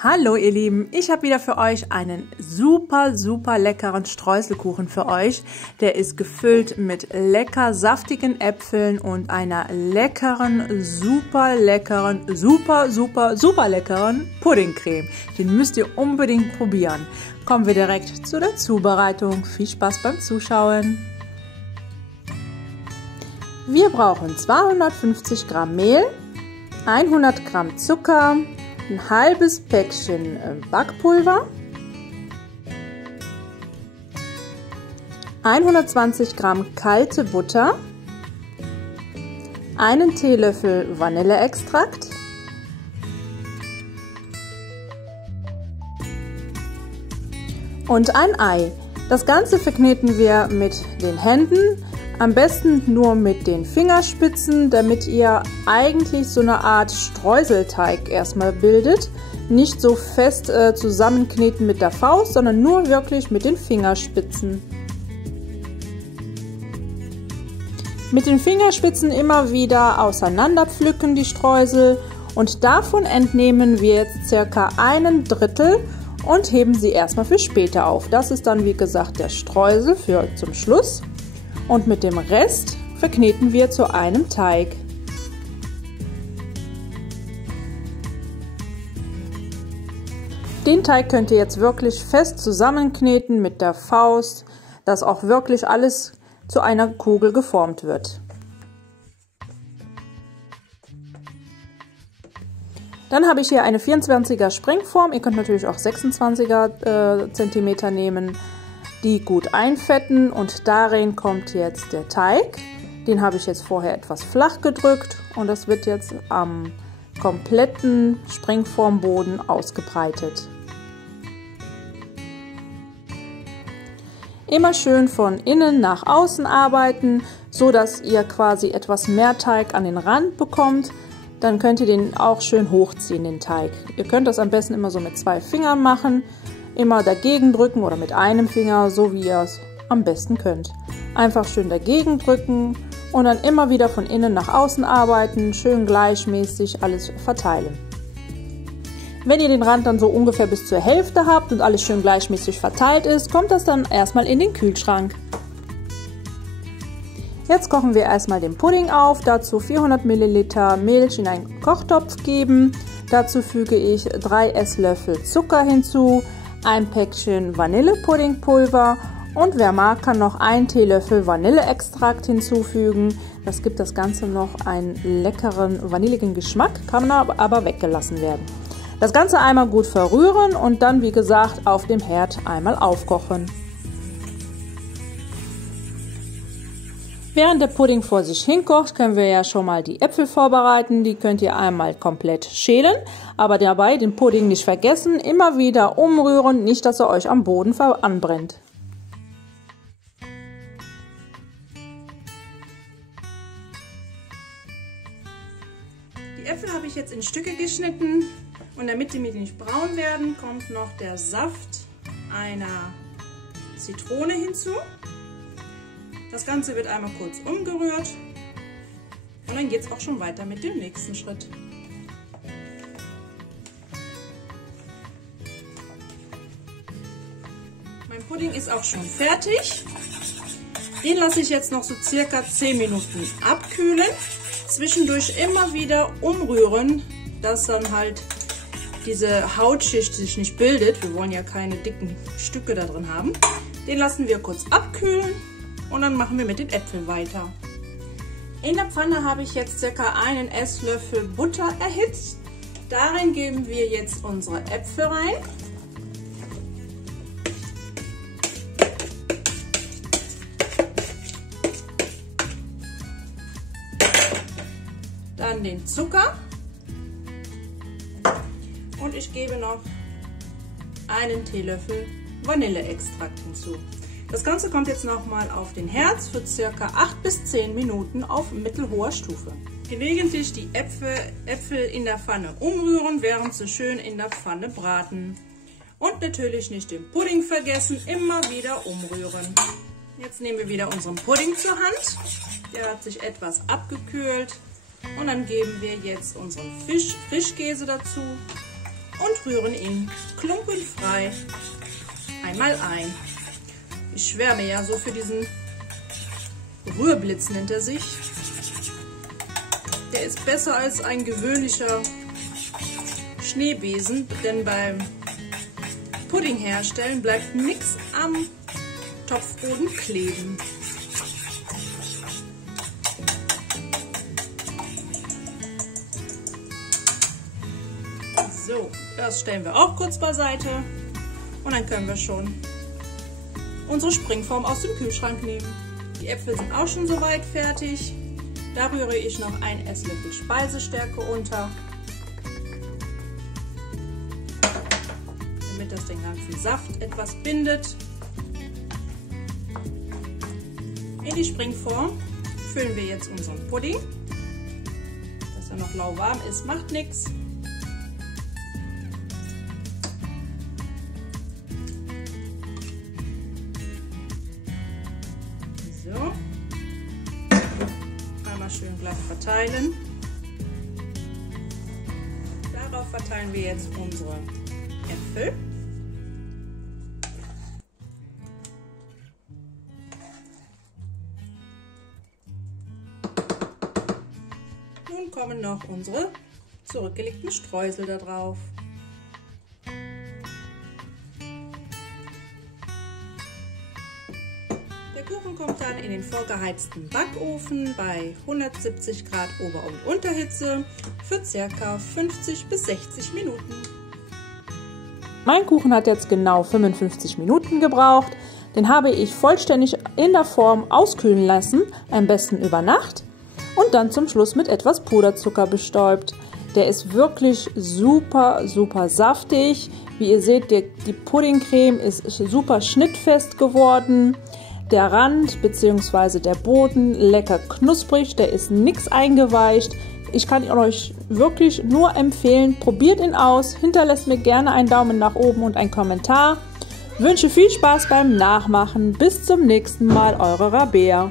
Hallo ihr Lieben, ich habe wieder für euch einen super leckeren Streuselkuchen für euch. Der ist gefüllt mit lecker saftigen Äpfeln und einer leckeren, super leckeren Puddingcreme. Den müsst ihr unbedingt probieren. Kommen wir direkt zu der Zubereitung. Viel Spaß beim Zuschauen. Wir brauchen 250 Gramm Mehl, 100 Gramm Zucker, ein halbes Päckchen Backpulver, 120 Gramm kalte Butter, einen Teelöffel Vanilleextrakt, und ein Ei. Das Ganze verkneten wir mit den Händen. Am besten nur mit den Fingerspitzen, damit ihr eigentlich so eine Art Streuselteig erstmal bildet. Nicht so fest zusammenkneten mit der Faust, sondern nur wirklich mit den Fingerspitzen. Mit den Fingerspitzen immer wieder auseinander pflücken die Streusel und davon entnehmen wir jetzt circa 1/3 und heben sie erstmal für später auf. Das ist dann wie gesagt der Streusel zum Schluss. Und mit dem Rest verkneten wir zu einem Teig. Den Teig könnt ihr jetzt wirklich fest zusammenkneten mit der Faust, dass auch wirklich alles zu einer Kugel geformt wird. Dann habe ich hier eine 24er Springform, ihr könnt natürlich auch 26er Zentimeter nehmen. Die gut einfetten und darin kommt jetzt der Teig. Den habe ich jetzt vorher etwas flach gedrückt und das wird jetzt am kompletten Springformboden ausgebreitet. Immer schön von innen nach außen arbeiten, so dass ihr quasi etwas mehr Teig an den Rand bekommt. Dann könnt ihr den auch schön hochziehen, den Teig. Ihr könnt das am besten immer so mit 2 Fingern machen. Immer dagegen drücken oder mit einem Finger, so wie ihr es am besten könnt. Einfach schön dagegen drücken und dann immer wieder von innen nach außen arbeiten, schön gleichmäßig alles verteilen. Wenn ihr den Rand dann so ungefähr bis zur Hälfte habt und alles schön gleichmäßig verteilt ist, kommt das dann erstmal in den Kühlschrank. Jetzt kochen wir erstmal den Pudding auf, dazu 400 Milliliter Milch in einen Kochtopf geben. Dazu füge ich 3 Esslöffel Zucker hinzu, ein Päckchen Vanillepuddingpulver und wer mag, kann noch 1 Teelöffel Vanilleextrakt hinzufügen. Das gibt das Ganze noch einen leckeren vanilligen Geschmack, kann aber weggelassen werden. Das Ganze einmal gut verrühren und dann wie gesagt auf dem Herd einmal aufkochen. Während der Pudding vor sich hinkocht, können wir ja schon mal die Äpfel vorbereiten. Die könnt ihr einmal komplett schälen, aber dabei den Pudding nicht vergessen, immer wieder umrühren, nicht dass er euch am Boden anbrennt. Die Äpfel habe ich jetzt in Stücke geschnitten und damit die nicht braun werden, kommt noch der Saft einer Zitrone hinzu. Das Ganze wird einmal kurz umgerührt und dann geht es auch schon weiter mit dem nächsten Schritt. Mein Pudding ist auch schon fertig. Den lasse ich jetzt noch so circa 10 Minuten abkühlen. Zwischendurch immer wieder umrühren, dass dann halt diese Hautschicht sich nicht bildet. Wir wollen ja keine dicken Stücke da drin haben. Den lassen wir kurz abkühlen. Und dann machen wir mit den Äpfeln weiter. In der Pfanne habe ich jetzt ca. 1 Esslöffel Butter erhitzt. Darin geben wir jetzt unsere Äpfel rein. Dann den Zucker. Und ich gebe noch einen Teelöffel Vanilleextrakt hinzu. Das Ganze kommt jetzt nochmal auf den Herd für ca. 8 bis 10 Minuten auf mittelhoher Stufe. Gelegentlich die Äpfel in der Pfanne umrühren, während sie schön in der Pfanne braten. Und natürlich nicht den Pudding vergessen, immer wieder umrühren. Jetzt nehmen wir wieder unseren Pudding zur Hand. Der hat sich etwas abgekühlt. Und dann geben wir jetzt unseren Frischkäse dazu. und rühren ihn klumpenfrei einmal ein. Ich schwärme ja so für diesen Rührblitz, nennt er sich. Der ist besser als ein gewöhnlicher Schneebesen, denn beim Pudding herstellen bleibt nichts am Topfboden kleben. So, das stellen wir auch kurz beiseite und dann können wir schon unsere Springform aus dem Kühlschrank nehmen. Die Äpfel sind auch schon soweit fertig. Da rühre ich noch einen Esslöffel Speisestärke unter, damit das den ganzen Saft etwas bindet. In die Springform füllen wir jetzt unseren Pudding. Dass er noch lauwarm ist, macht nichts. So. Einmal schön glatt verteilen. Darauf verteilen wir jetzt unsere Äpfel. Nun kommen noch unsere zurückgelegten Streusel da drauf. Der Kuchen kommt dann in den vorgeheizten Backofen bei 170 Grad Ober- und Unterhitze für ca. 50 bis 60 Minuten. Mein Kuchen hat jetzt genau 55 Minuten gebraucht. Den habe ich vollständig in der Form auskühlen lassen, am besten über Nacht. Und dann zum Schluss mit etwas Puderzucker bestäubt. Der ist wirklich super, super saftig. Wie ihr seht, die Puddingcreme ist super schnittfest geworden. Der Rand bzw. der Boden lecker knusprig, der ist nix eingeweicht. Ich kann euch wirklich nur empfehlen, probiert ihn aus. Hinterlasst mir gerne einen Daumen nach oben und einen Kommentar. Ich wünsche viel Spaß beim Nachmachen. Bis zum nächsten Mal, eure Rabea.